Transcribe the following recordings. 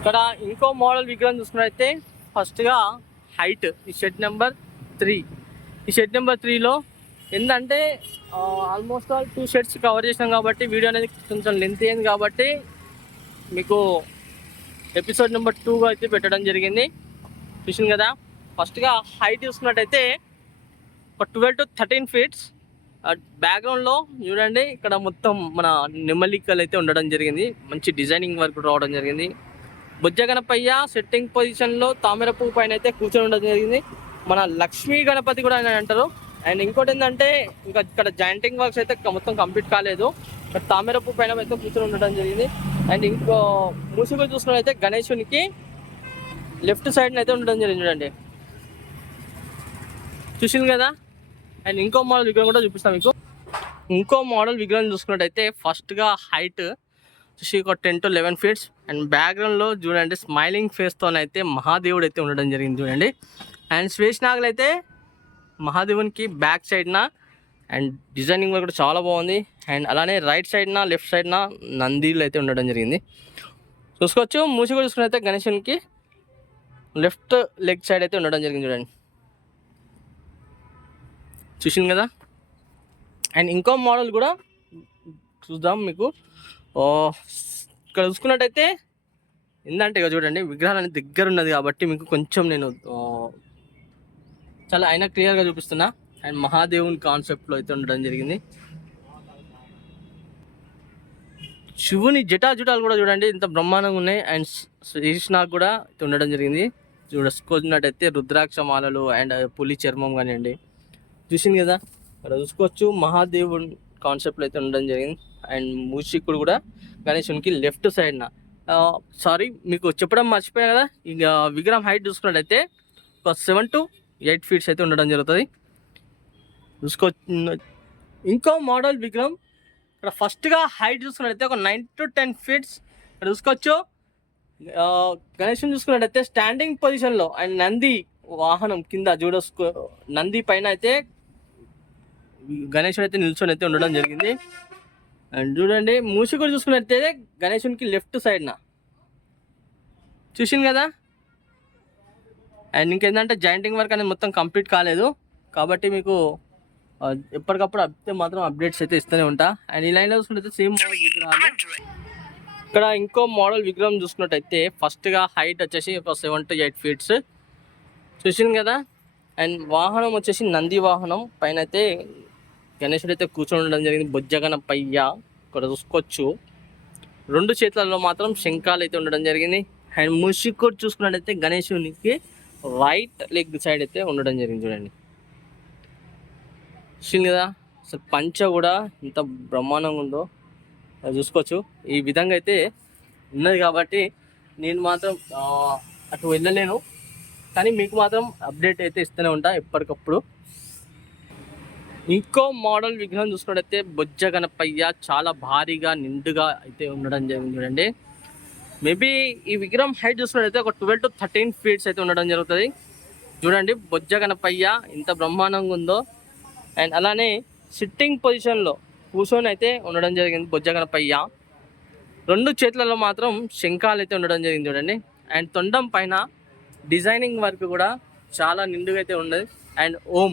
ఇక్కడ ఇంకో మోడల్ విగ్రహం చూసుకున్నట్టయితే ఫస్ట్గా హైట్ ఈ షెడ్ నెంబర్ 3. ఈ షెడ్ నెంబర్ 3లో ఏంటంటే ఆల్మోస్ట్ ఆల్ 2 షెడ్స్ కవర్ చేసినాం కాబట్టి వీడియో అనేది కొంచెం లెంత్ అయింది కాబట్టి మీకు ఎపిసోడ్ నెంబర్ 2గా అయితే పెట్టడం జరిగింది. చూసింది కదా. ఫస్ట్గా హైట్ చూసుకున్నట్టయితే ఒక 12 to 13 ఫీట్స్. బ్యాక్గ్రౌండ్లో చూడండి ఇక్కడ మొత్తం మన నెమలికలు అయితే ఉండడం జరిగింది. మంచి డిజైనింగ్ వర్క్ రావడం జరిగింది. బొజ్జ గణపయ్య సెట్టింగ్ పొజిషన్లో తామర పువ్వు పైన అయితే కూర్చొని ఉండడం జరిగింది. మన లక్ష్మీ గణపతి కూడా అని అంటారు. అండ్ ఇంకోటి ఏంటంటే ఇంకా ఇక్కడ జాయింటింగ్ వర్క్స్ అయితే మొత్తం కంప్లీట్ కాలేదు. ఇక్కడ తామర పువ్వు పైన అయితే కూర్చొని ఉండడం జరిగింది. అండ్ ఇంకో మూసిగా చూసుకున్నట్లయితే గణేశునికి లెఫ్ట్ సైడ్ అయితే ఉండడం జరిగింది చూడండి. చూసింది కదా. అండ్ ఇంకో మోడల్ విగ్రహం కూడా చూపిస్తాం మీకు. ఇంకో మోడల్ విగ్రహం చూసుకున్నట్టయితే ఫస్ట్గా హైట్ చూసి ఒక 10 to 11 ఫీట్స్. అండ్ బ్యాక్గ్రౌండ్లో చూడండి స్మైలింగ్ ఫేస్తోనైతే మహాదేవుడు అయితే ఉండడం జరిగింది చూడండి. అండ్ శ్వేషనాగులు అయితే మహాదేవునికి బ్యాక్ సైడ్న అండ్ డిజైనింగ్ కూడా చాలా బాగుంది. అండ్ అలానే రైట్ సైడ్న లెఫ్ట్ సైడ్న నందీలు అయితే ఉండడం జరిగింది చూసుకోవచ్చు. మూసి కూడా చూసుకున్నైతే గణేశునికి లెఫ్ట్ లెగ్ సైడ్ అయితే ఉండడం జరిగింది చూడండి. చూసింది కదా. అండ్ ఇంకో మోడల్ కూడా చూద్దాం మీకు. ఇక్కడ చూసుకున్నట్టయితే ఏంటంటే ఇక చూడండి విగ్రహాలు అనేది దగ్గర ఉన్నది కాబట్టి మీకు కొంచెం నేను చాలా అయినా క్లియర్గా చూపిస్తున్నా. అండ్ మహాదేవుని కాన్సెప్ట్లో అయితే ఉండడం జరిగింది. శివుని జటాజుటాలు కూడా చూడండి ఇంత బ్రహ్మాండంగా ఉన్నాయి. అండ్ శ్రీకృష్ణకు కూడా అయితే ఉండడం జరిగింది. చూసుకున్నట్టయితే రుద్రాక్ష మాలలు అండ్ పులి చర్మం కానివ్వండి. చూసింది కదా. ఇక్కడ చూసుకోవచ్చు మహాదేవుని కాన్సెప్ట్లో అయితే ఉండడం జరిగింది. అండ్ మూషికుడు కూడా గణేశునికి లెఫ్ట్ సైడ్న సారీ మీకు చెప్పడం మర్చిపోయా కదా. ఇక విగ్రహం హైట్ చూసుకున్నట్టయితే ఒక 7 to 8 ఫీట్స్ అయితే ఉండడం జరుగుతుంది చూసుకో. ఇంకో మోడల్ విగ్రహం ఇక్కడ ఫస్ట్గా హైట్ చూసుకున్నట్టయితే ఒక 9 to 10 ఫీట్స్ ఇక్కడ చూసుకోవచ్చు. గణేశుని చూసుకున్నట్టయితే స్టాండింగ్ పొజిషన్లో అండ్ నంది వాహనం కింద చూడొచ్చు. నంది పైన అయితే గణేశుడు అయితే నిల్చొని అయితే ఉండడం జరిగింది. అండ్ చూడండి మూషికుడు చూసుకున్నట్టయితే గణేశునికి లెఫ్ట్ సైడ్న చూసింది కదా. అండ్ ఇంకేంటంటే జాయింటింగ్ వర్క్ అనేది మొత్తం కంప్లీట్ కాలేదు కాబట్టి మీకు ఎప్పటికప్పుడు మాత్రం అప్డేట్స్ అయితే ఇస్తూనే ఉంటా. అండ్ ఈ లైన్లో చూసుకుంటే సేమ్ మోడల్ విగ్రహాలు. ఇక్కడ ఇంకో మోడల్ విగ్రహం చూసుకున్నట్టయితే ఫస్ట్గా హైట్ వచ్చేసి ఒక 7 to 8 ఫీట్స్ చూసింది కదా. అండ్ వాహనం వచ్చేసి నంది వాహనం పైన అయితే గణేశుడు అయితే కూర్చొని ఉండడం జరిగింది. బొజ్జ గణపయ్య ఇక్కడ చూసుకోవచ్చు. 2 చేతులలో మాత్రం శంఖాలు అయితే ఉండడం జరిగింది. అండ్ మూషికుడు చూసుకున్నట్టయితే గణేశునికి రైట్ లెగ్ సైడ్ అయితే ఉండడం జరిగింది చూడండి. చూసింది కదా. అసలు పంచ కూడా ఎంత బ్రహ్మాండంగా ఉందో చూసుకోవచ్చు. ఈ విధంగా అయితే ఉన్నది కాబట్టి నేను మాత్రం అటు వెళ్ళలేను కానీ మీకు మాత్రం అప్డేట్ అయితే ఇస్తూనే ఉంటా ఎప్పటికప్పుడు. ఇంకో మోడల్ విగ్రహం చూసుకున్నట్టయితే బొజ్జ గణపయ్య చాలా భారీగా నిండుగా అయితే ఉండడం జరిగింది చూడండి. మేబీ ఈ విగ్రహం హైట్ చూసుకున్నట్టయితే ఒక 12 to 13 ఫీట్స్ అయితే ఉండడం జరుగుతుంది చూడండి. బొజ్జ గణపయ్య ఇంత బ్రహ్మాండంగా ఉందో. అండ్ అలానే సిట్టింగ్ పొజిషన్లో కూర్చొని అయితే ఉండడం జరిగింది బొజ్జ గణపయ్య. 2 చేతులలో మాత్రం శంఖాలు అయితే ఉండడం జరిగింది చూడండి. అండ్ తొండం పైన డిజైనింగ్ వర్క్ కూడా చాలా నిండుగా అయితే ఉండదు. అండ్ ఓం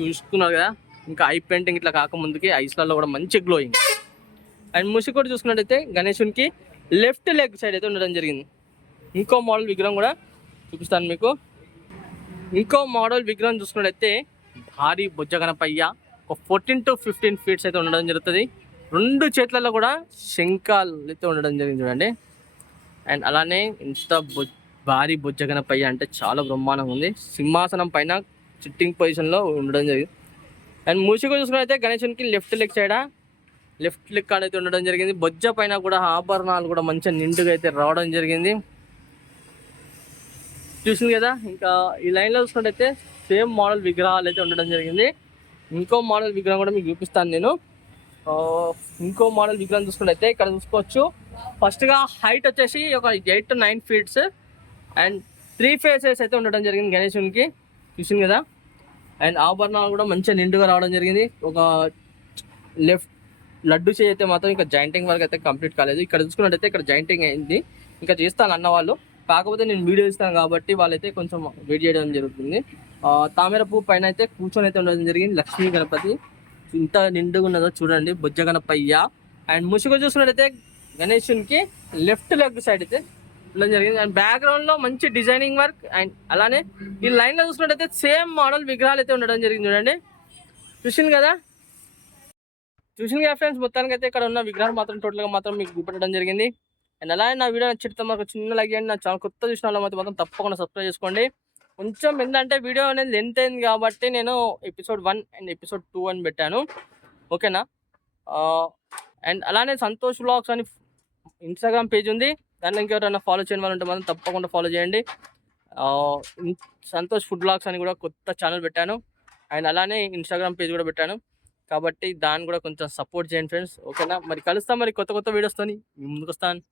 చూసుకున్నారు కదా. ఇంకా ఐ పెయింటింగ్ ఇట్లా కాకముందుకి ఐస్లలో కూడా మంచి గ్లోయింగ్. అండ్ మూషికుడు చూసుకున్నట్టయితే గణేశునికి లెఫ్ట్ లెగ్ సైడ్ అయితే ఉండడం జరిగింది. ఇంకో మోడల్ విగ్రహం కూడా చూపిస్తాను మీకు. ఇంకో మోడల్ విగ్రహం చూసుకున్నట్టయితే భారీ బొజ్జ గణపయ్య ఒక 14 to 15 ఫీట్స్ అయితే ఉండడం జరుగుతుంది. 2 చేతులలో కూడా శంఖాలు అయితే ఉండడం జరిగింది చూడండి. అండ్ అలానే ఇంత భారీ బొజ్జ గణపయ్య అంటే చాలా బ్రహ్మాండంగా ఉంది. సింహాసనం పైన సిట్టింగ్ పొజిషన్లో ఉండడం జరిగింది. అండ్ మూషికుడు చూసుకున్నట్టయితే గణేశునికి లెఫ్ట్ లెగ్ కాడ అయితే ఉండడం జరిగింది. బొజ్జ పైన కూడా ఆభరణాలు కూడా మంచిగా నిండుగా అయితే రావడం జరిగింది చూసింది కదా. ఇంకా ఈ లైన్లో చూసుకున్నట్టయితే సేమ్ మోడల్ విగ్రహాలు అయితే ఉండడం జరిగింది. ఇంకో మోడల్ విగ్రహం కూడా మీకు చూపిస్తాను నేను. ఇంకో మోడల్ విగ్రహం చూసుకున్నట్టయితే ఇక్కడ చూసుకోవచ్చు. ఫస్ట్గా హైట్ వచ్చేసి ఒక 8 to 9 ఫీట్స్ అండ్ 3 ఫేసెస్ అయితే ఉండడం జరిగింది గణేశునికి చూసింది కదా. అండ్ ఆభరణాలు కూడా మంచిగా నిండుగా రావడం జరిగింది. ఒక లెఫ్ట్ లడ్డు చేయి అయితే మాత్రం ఇంకా జాయింటింగ్ వర్క్ అయితే కంప్లీట్ కాలేదు. ఇక్కడ చూసుకున్నట్టయితే ఇక్కడ జాయింటింగ్ అయింది. ఇంకా చేస్తాను అన్న వాళ్ళు, కాకపోతే నేను వీడియో ఇస్తాను కాబట్టి వాళ్ళైతే కొంచెం వెయిట్ చేయడం జరుగుతుంది. తామర పువ్వు పైన అయితే కూర్చొని అయితే ఉండడం జరిగింది లక్ష్మీ గణపతి. ఇంత నిండుగా ఉన్నదో చూడండి బొజ్జ గణపయ్య. అండ్ ముసుగు చూసుకున్నట్టయితే గణేశునికి లెఫ్ట్ లెగ్ సైడ్ అయితే ఉండడం జరిగింది. అండ్ బ్యాక్గ్రౌండ్ లో మంచి డిజైనింగ్ వర్క్. అండ్ అలానే ఈ లైన్ లో చూసుకున్నట్టయితే సేమ్ మోడల్ విగ్రహాలు అయితే ఉండడం జరిగింది చూడండి. చూసింది కదా ఫ్రెండ్స్, మొత్తానికి అయితే ఇక్కడ ఉన్న విగ్రహాలు మాత్రం టోటల్ గా మాత్రం మీకు చూపెట్టడం జరిగింది. అండ్ అలానే నా వీడియో నచ్చితే మాకు చిన్న లైక్ చేయండి. నా ఛానల్ కొత్త చూసిన వాళ్ళ మాత్రం తప్పకుండా సబ్స్క్రైబ్ చేసుకోండి. కొంచెం ఏంటంటే వీడియో అనేది లెంత్ అయింది కాబట్టి నేను ఎపిసోడ్ 1 అండ్ ఎపిసోడ్ 2 అని పెట్టాను, ఓకేనా. అండ్ అలానే సంతోష్ వ్లాగ్స్ అని ఇన్స్టాగ్రామ్ పేజ్ ఉంది, దాంట్లో ఇంకెవరైనా ఫాలో చేయని వాళ్ళు ఉంటే మాత్రం తప్పకుండా ఫాలో చేయండి. సంతోష్ ఫుడ్ వ్లాగ్స్ అని కూడా కొత్త ఛానల్ పెట్టాను. అండ్ అలానే ఇన్స్టాగ్రామ్ పేజ్ కూడా పెట్టాను, కాబట్టి దాన్ని కూడా కొంచెం సపోర్ట్ చేయండి ఫ్రెండ్స్, ఓకేనా. మరి కలుస్తాం మరి కొత్త వీడియోస్తో మీ ముందుకు వస్తాను.